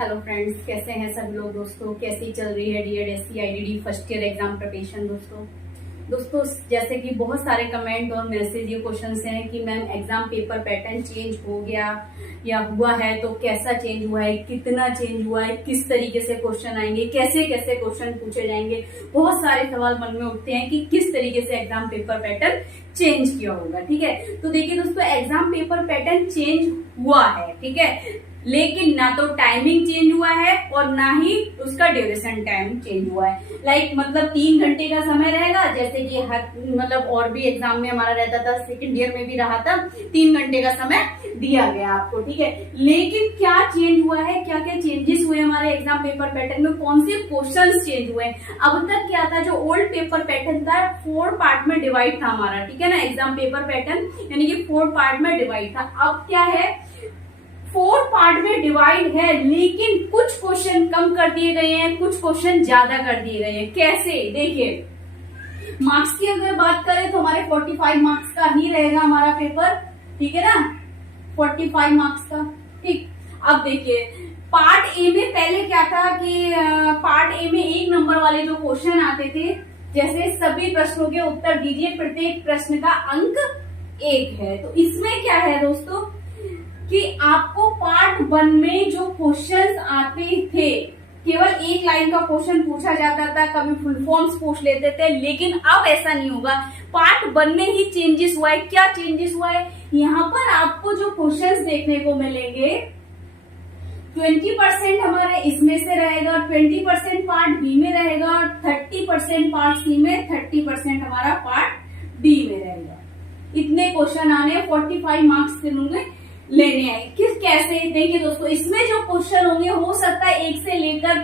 Hello friends, कैसे हैं सब लोग। दोस्तों कैसी चल रही है D Ed SC IDD first year exam preparation. दोस्तों जैसे कि बहुत सारे कमेंट और मैसेज ये क्वेश्चंस हैं कि ma'am exam paper pattern change हो गया या हुआ है तो कैसा चेंज हुआ है, कितना चेंज हुआ है, किस तरीके से क्वेश्चन आएंगे, कैसे कैसे क्वेश्चन पूछे जाएंगे। बहुत सारे सवाल मन में उठते हैं कि किस तरीके से एग्जाम पेपर पैटर्न चेंज किया होगा। ठीक है, तो देखिए दोस्तों, एग्जाम पेपर पैटर्न चेंज हुआ है, ठीक है, लेकिन ना तो टाइमिंग चेंज हुआ है और ना ही उसका ड्यूरेशन टाइम चेंज हुआ है। मतलब 3 घंटे का समय रहेगा, जैसे कि हर और भी एग्जाम में हमारा रहता था, सेकंड ईयर में भी रहा था, 3 घंटे का समय दिया गया आपको। ठीक है, लेकिन क्या चेंज हुआ है, क्या क्या चेंजेस हुए हमारे एग्जाम पेपर पैटर्न में, कौन से क्वेश्चन चेंज हुए। अब तक क्या था, जो ओल्ड पेपर पैटर्न था 4 पार्ट में डिवाइड था हमारा, ठीक है ना, एग्जाम पेपर पैटर्न यानी कि 4 पार्ट में डिवाइड था। अब क्या है, 4 पार्ट में डिवाइड है, लेकिन कुछ क्वेश्चन कम कर दिए गए हैं, कुछ क्वेश्चन ज्यादा कर दिए गए हैं। कैसे, देखिए मार्क्स की अगर बात करें तो हमारे 45 मार्क्स का ही रहेगा हमारा पेपर, ठीक है ना, 45 मार्क्स का। ठीक, अब देखिए पार्ट ए में पहले क्या था कि पार्ट ए में 1 नंबर वाले जो क्वेश्चन आते थे, जैसे सभी प्रश्नों के उत्तर दीजिए, प्रत्येक प्रश्न का अंक 1 है। तो इसमें क्या है दोस्तों कि आपको पार्ट 1 में जो क्वेश्चंस आते थे, केवल 1 लाइन का क्वेश्चन पूछा जाता था, कभी फुल फॉर्म्स पूछ लेते थे, लेकिन अब ऐसा नहीं होगा। पार्ट 1 में ही चेंजेस हुआ है। क्या चेंजेस हुआ है, यहाँ पर आपको जो क्वेश्चंस देखने को मिलेंगे 20% हमारे इसमें से रहेगा, 20% पार्ट बी में रहेगा, 30% पार्ट सी में, 30% हमारा पार्ट डी में रहेगा। इतने क्वेश्चन आने 45 मार्क्स के होंगे लेने आए। किस कैसे, देखिए दोस्तों, इसमें जो क्वेश्चन होंगे हो सकता है 1 से लेकर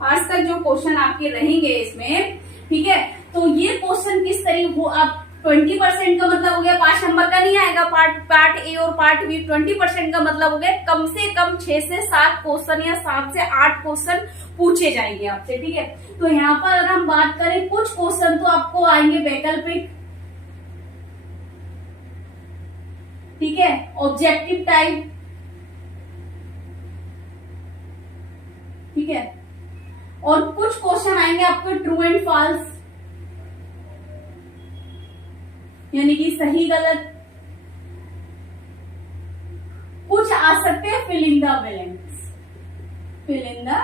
5 तक जो क्वेश्चन आपके रहेंगे इसमें, ठीक है। तो ये क्वेश्चन किस तरीके हो, अब 20% का मतलब हो गया 5 नंबर का नहीं आएगा पार्ट ए और पार्ट बी। 20% का मतलब हो गया कम से कम 6 से 7 क्वेश्चन या 7 से 8 क्वेश्चन पूछे जाएंगे आपसे, ठीक है। तो यहाँ पर अगर हम बात करें, कुछ क्वेश्चन तो आपको आएंगे वैकल्पिक, ठीक है, ऑब्जेक्टिव टाइप, ठीक है, और कुछ क्वेश्चन आएंगे आपके ट्रू एंड फॉल्स, यानी कि सही गलत। कुछ आ सकते हैं fill in the blanks, fill in the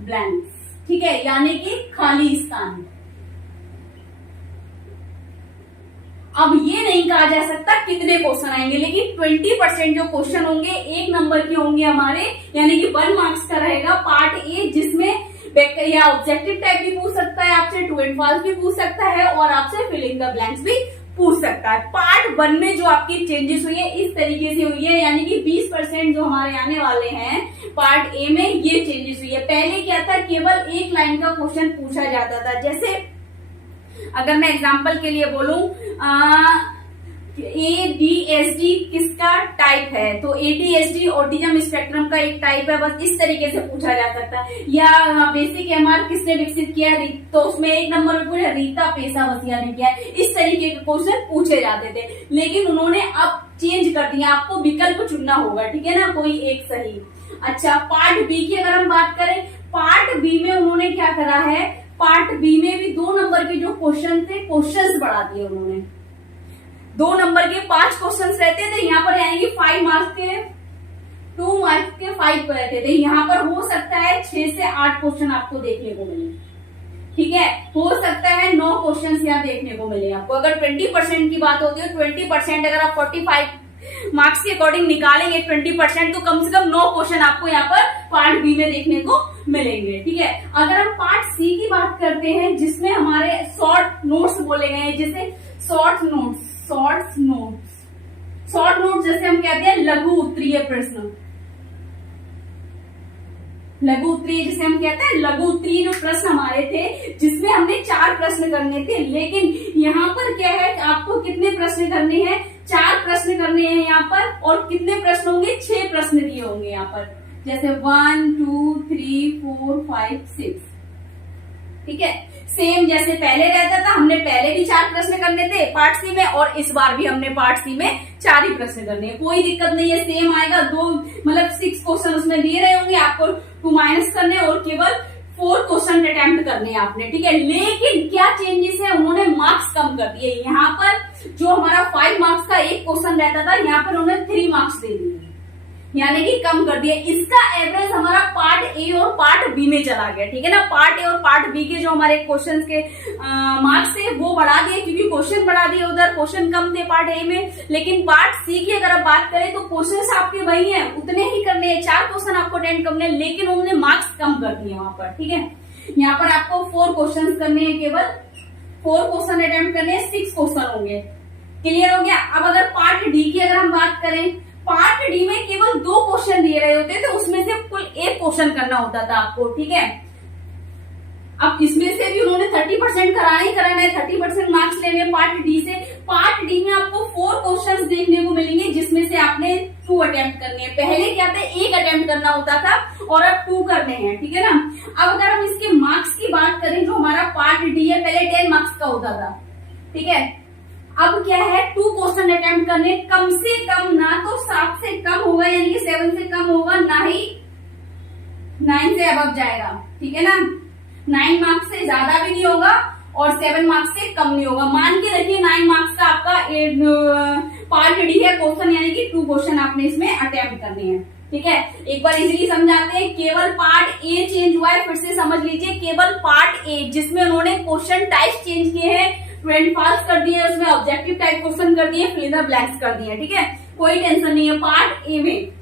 blanks, ठीक है, यानी कि खाली स्थान। अब ये नहीं कहा जा सकता कितने क्वेश्चन आएंगे, लेकिन 20% जो क्वेश्चन होंगे 1 नंबर के होंगे हमारे, यानी कि 1 मार्क्स का रहेगा पार्ट ए, जिसमें या ऑब्जेक्टिव टाइप भी पूछ सकता है आपसे, ट्रू एंड फॉल्स भी पूछ सकता है, और आपसे फिल इन द ब्लैंक्स भी पूछ सकता है। पार्ट 1 में जो आपकी चेंजेस हुई है इस तरीके से हुई है, यानी कि 20% जो हमारे आने वाले हैं पार्ट ए में, ये चेंजेस हुई है। पहले क्या था, केवल 1 लाइन का क्वेश्चन पूछा जाता था। जैसे अगर मैं एग्जांपल के लिए बोलूं, ADHD किसका टाइप है, तो ADHD ऑटिज्म स्पेक्ट्रम का एक टाइप है, बस इस तरीके से पूछा जा सकता है। या बेसिक MR किसने विकसित किया, तो उसमें 1 नंबर में पूछा रीता पेशावसिया ने किया। इस तरीके के क्वेश्चन पूछे जाते थे, लेकिन उन्होंने अब चेंज कर दिया, आपको विकल्प चुनना होगा, ठीक है ना, कोई एक सही। अच्छा, पार्ट बी की अगर हम बात करें, पार्ट बी में उन्होंने क्या करा है, पार्ट बी में भी 2 नंबर के जो क्वेश्चन थे, क्वेश्चंस बढ़ा दिए उन्होंने। 2 नंबर के 5 क्वेश्चंस रहते थे, यहाँ पर यानी कि 5 मार्क्स के 2 मार्क्स के 5 रहते थे। यहाँ पर हो सकता है 6 से 8 क्वेश्चन आपको देखने को मिले, ठीक है, हो सकता है 9 क्वेश्चन यहाँ देखने को मिले आपको। अगर 20% की बात होती है, 20% अगर आप 45 मार्क्स के अकॉर्डिंग निकालेंगे 20%, तो कम से कम 9 क्वेश्चन आपको यहाँ पर पार्ट बी में देखने को मिलेंगे, ठीक है। अगर हम पार्ट सी की बात करते हैं, जिसमें हमारे शॉर्ट नोट्स बोले गए हैं, जैसे शॉर्ट नोट्स जैसे हम कहते हैं लघु उत्तरीय प्रश्न, लघु उत्तरीय जिसे हम कहते हैं, लघु उत्तरीय जो प्रश्न हमारे थे, जिसमें हमने 4 प्रश्न करने थे, लेकिन यहाँ पर क्या है, आपको कितने प्रश्न करने हैं, 4 प्रश्न करने हैं यहाँ पर, और कितने प्रश्न होंगे, 6 प्रश्न दिए होंगे यहाँ पर, जैसे 1 2 3 4 5 6, ठीक है, सेम जैसे पहले रहता था, हमने पहले भी 4 प्रश्न करने थे पार्ट सी में, और इस बार भी हमने पार्ट सी में 4 ही प्रश्न करने हैं। कोई दिक्कत नहीं है, सेम आएगा। 2 मतलब 6 क्वेश्चन उसमें दिए रहे होंगे, आपको 2 माइनस करने और केवल 4 क्वेश्चन अटेम्प्ट करने हैं आपने, ठीक है। लेकिन क्या चेंजेस है, उन्होंने मार्क्स कम कर दिए। यहाँ पर जो हमारा 5 मार्क्स का एक क्वेश्चन रहता था, यहाँ पर उन्होंने 3 मार्क्स दे दिए, यानी कि कम कर दिया। इसका एवरेज हमारा पार्ट ए और पार्ट बी में चला गया, ठीक है ना। पार्ट ए और पार्ट बी के जो हमारे क्वेश्चंस के मार्क्स थे वो बढ़ा दिए, क्योंकि क्वेश्चन बढ़ा दिए, उधर क्वेश्चन कम थे पार्ट ए में। लेकिन पार्ट सी की अगर आप बात करें तो क्वेश्चंस आपके वही हैं, उतने ही करने हैं, 4 क्वेश्चन आपको अटेंड करने हैं, लेकिन उन्होंने मार्क्स कम कर दिए वहां पर, ठीक है। यहाँ पर आपको 4 क्वेश्चन करने हैं, केवल 4 क्वेश्चन अटेम्प्ट करने हैं, 6 क्वेश्चन होंगे। क्लियर हो गया। अब अगर पार्ट डी की अगर हम बात करें, पार्ट डी में केवल 2 क्वेश्चन दिए रहे होते थे, उसमें से कुल 1 क्वेश्चन करना होता था आपको, ठीक है। अब इसमें से भी उन्होंने 30% कराना ही कराना है, 30% मार्क्स लेने हैं पार्ट डी से। पार्ट डी में आपको 4 क्वेश्चंस देखने को मिलेंगे, जिसमें से आपने 2 अटेम्प्ट करने हैं। पहले क्या था, 1 अटेम्प्ट करना होता था और अब 2 करने हैं, ठीक है ना। अब अगर हम इसके मार्क्स की बात करें, जो हमारा पार्ट डी है पहले 10 मार्क्स का होता था, ठीक है। अब क्या है, 2 क्वेश्चन अटेम्प्ट करने, कम से कम ना तो 7 से कम होगा, यानी कि 7 से कम होगा, ना ही 9 से अबव जाएगा, ठीक है ना। 9 मार्क्स से ज्यादा भी नहीं होगा और 7 मार्क्स से कम नहीं होगा। मान के रखिए 9 मार्क्स का आपका पार्ट डी है क्वेश्चन, यानी कि 2 क्वेश्चन आपने इसमें अटेम्प्ट करने हैं, ठीक है। एक बार इजीली समझाते हैं। केवल पार्ट ए चेंज हुआ है, फिर से समझ लीजिए। केवल पार्ट ए, जिसमें उन्होंने क्वेश्चन टाइप चेंज किए हैं, ट्रू एंड फॉल्स कर दिए, उसमें ऑब्जेक्टिव टाइप क्वेश्चन कर दिए, फिल इन द ब्लैंक्स कर दिए, ठीक है। कोई टेंशन नहीं है। पार्ट ए में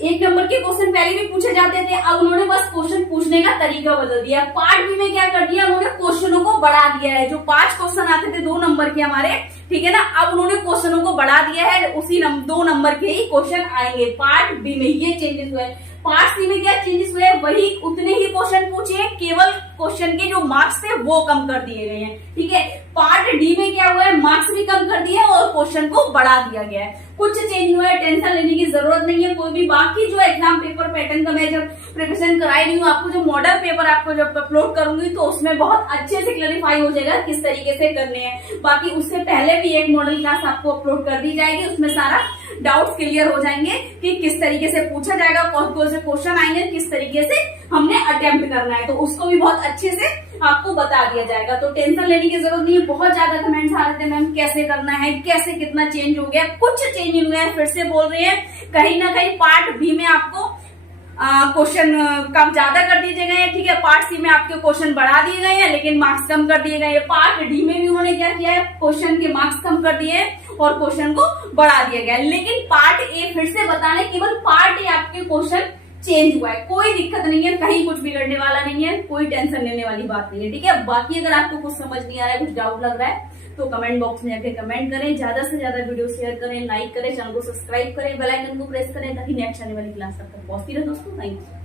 1 नंबर के क्वेश्चन पहले भी पूछे जाते थे, अब उन्होंने बस क्वेश्चन पूछने का तरीका बदल दिया। पार्ट बी में क्या कर दिया, उन्होंने क्वेश्चनों को बढ़ा दिया है। जो 5 क्वेश्चन आते थे 2 नंबर के हमारे, ठीक है ना, अब उन्होंने क्वेश्चनों को बढ़ा दिया है, उसी 2 नंबर के ही क्वेश्चन आएंगे पार्ट बी में। ये चेंजेस हुए। पार्ट सी में क्या चेंजेस हुए, वही उतने ही क्वेश्चन पूछे, केवल क्वेश्चन के जो मार्क्स थे वो कम कर दिए गए हैं, ठीक है। पार्ट डी में क्या हुआ है, मार्क्स भी कम कर दिए और क्वेश्चन को बढ़ा दिया गया है। कुछ चेंज हुआ है, टेंशन लेने की जरूरत नहीं है कोई भी। बाकी जो एग्जाम पेपर पैटर्न का मैं जब प्रिपरेशन कराई रही हूँ, आपको जो मॉडल पेपर आपको जब अपलोड करूंगी तो उसमें बहुत अच्छे से क्लैरिफाई हो जाएगा किस तरीके से करने हैं। बाकी उससे पहले भी एक मॉडल क्लास आपको अपलोड कर दी जाएगी, उसमें सारा डाउट्स क्लियर हो जाएंगे कि किस तरीके से पूछा जाएगा, कौन से क्वेश्चन आएंगे, किस तरीके से हमने अटेम्प्ट करना है, तो उसको भी बहुत अच्छे से आपको बता दिया जाएगा। तो टेंशन लेने की जरूरत नहीं है। बहुत ज्यादा कमेंट्स आ रहे थे, मैम कैसे करना है, कैसे कितना चेंज हो गया। कुछ चेंज हुए हैं, फिर से बोल रहे हैं, कहीं ना कहीं पार्ट बी में आपको क्वेश्चन कम ज्यादा कर दिए गए हैं, ठीक है। पार्ट सी में आपके क्वेश्चन बढ़ा दिए गए हैं, लेकिन मार्क्स कम कर दिए गए हैं। पार्ट डी में भी उन्होंने क्या किया है, क्वेश्चन के मार्क्स कम कर दिए और क्वेश्चन को बढ़ा दिया गया है। लेकिन पार्ट ए फिर से बताने, केवल पार्ट ए आपके क्वेश्चन चेंज हुआ है, कोई दिक्कत नहीं है, कहीं कुछ बिगड़ने वाला नहीं है, कोई टेंशन लेने वाली बात नहीं है, ठीक है। बाकी अगर आपको कुछ समझ नहीं आ रहा है, कुछ डाउट लग रहा है, तो कमेंट बॉक्स में जाके कमेंट करें, ज्यादा से ज्यादा वीडियो शेयर करें, लाइक करें, चैनल को सब्सक्राइब करें, बेल आइकन को प्रेस करें, ताकि नेक्स्ट आने वाली क्लास तक पहुंचती रहे दोस्तों। Thank you.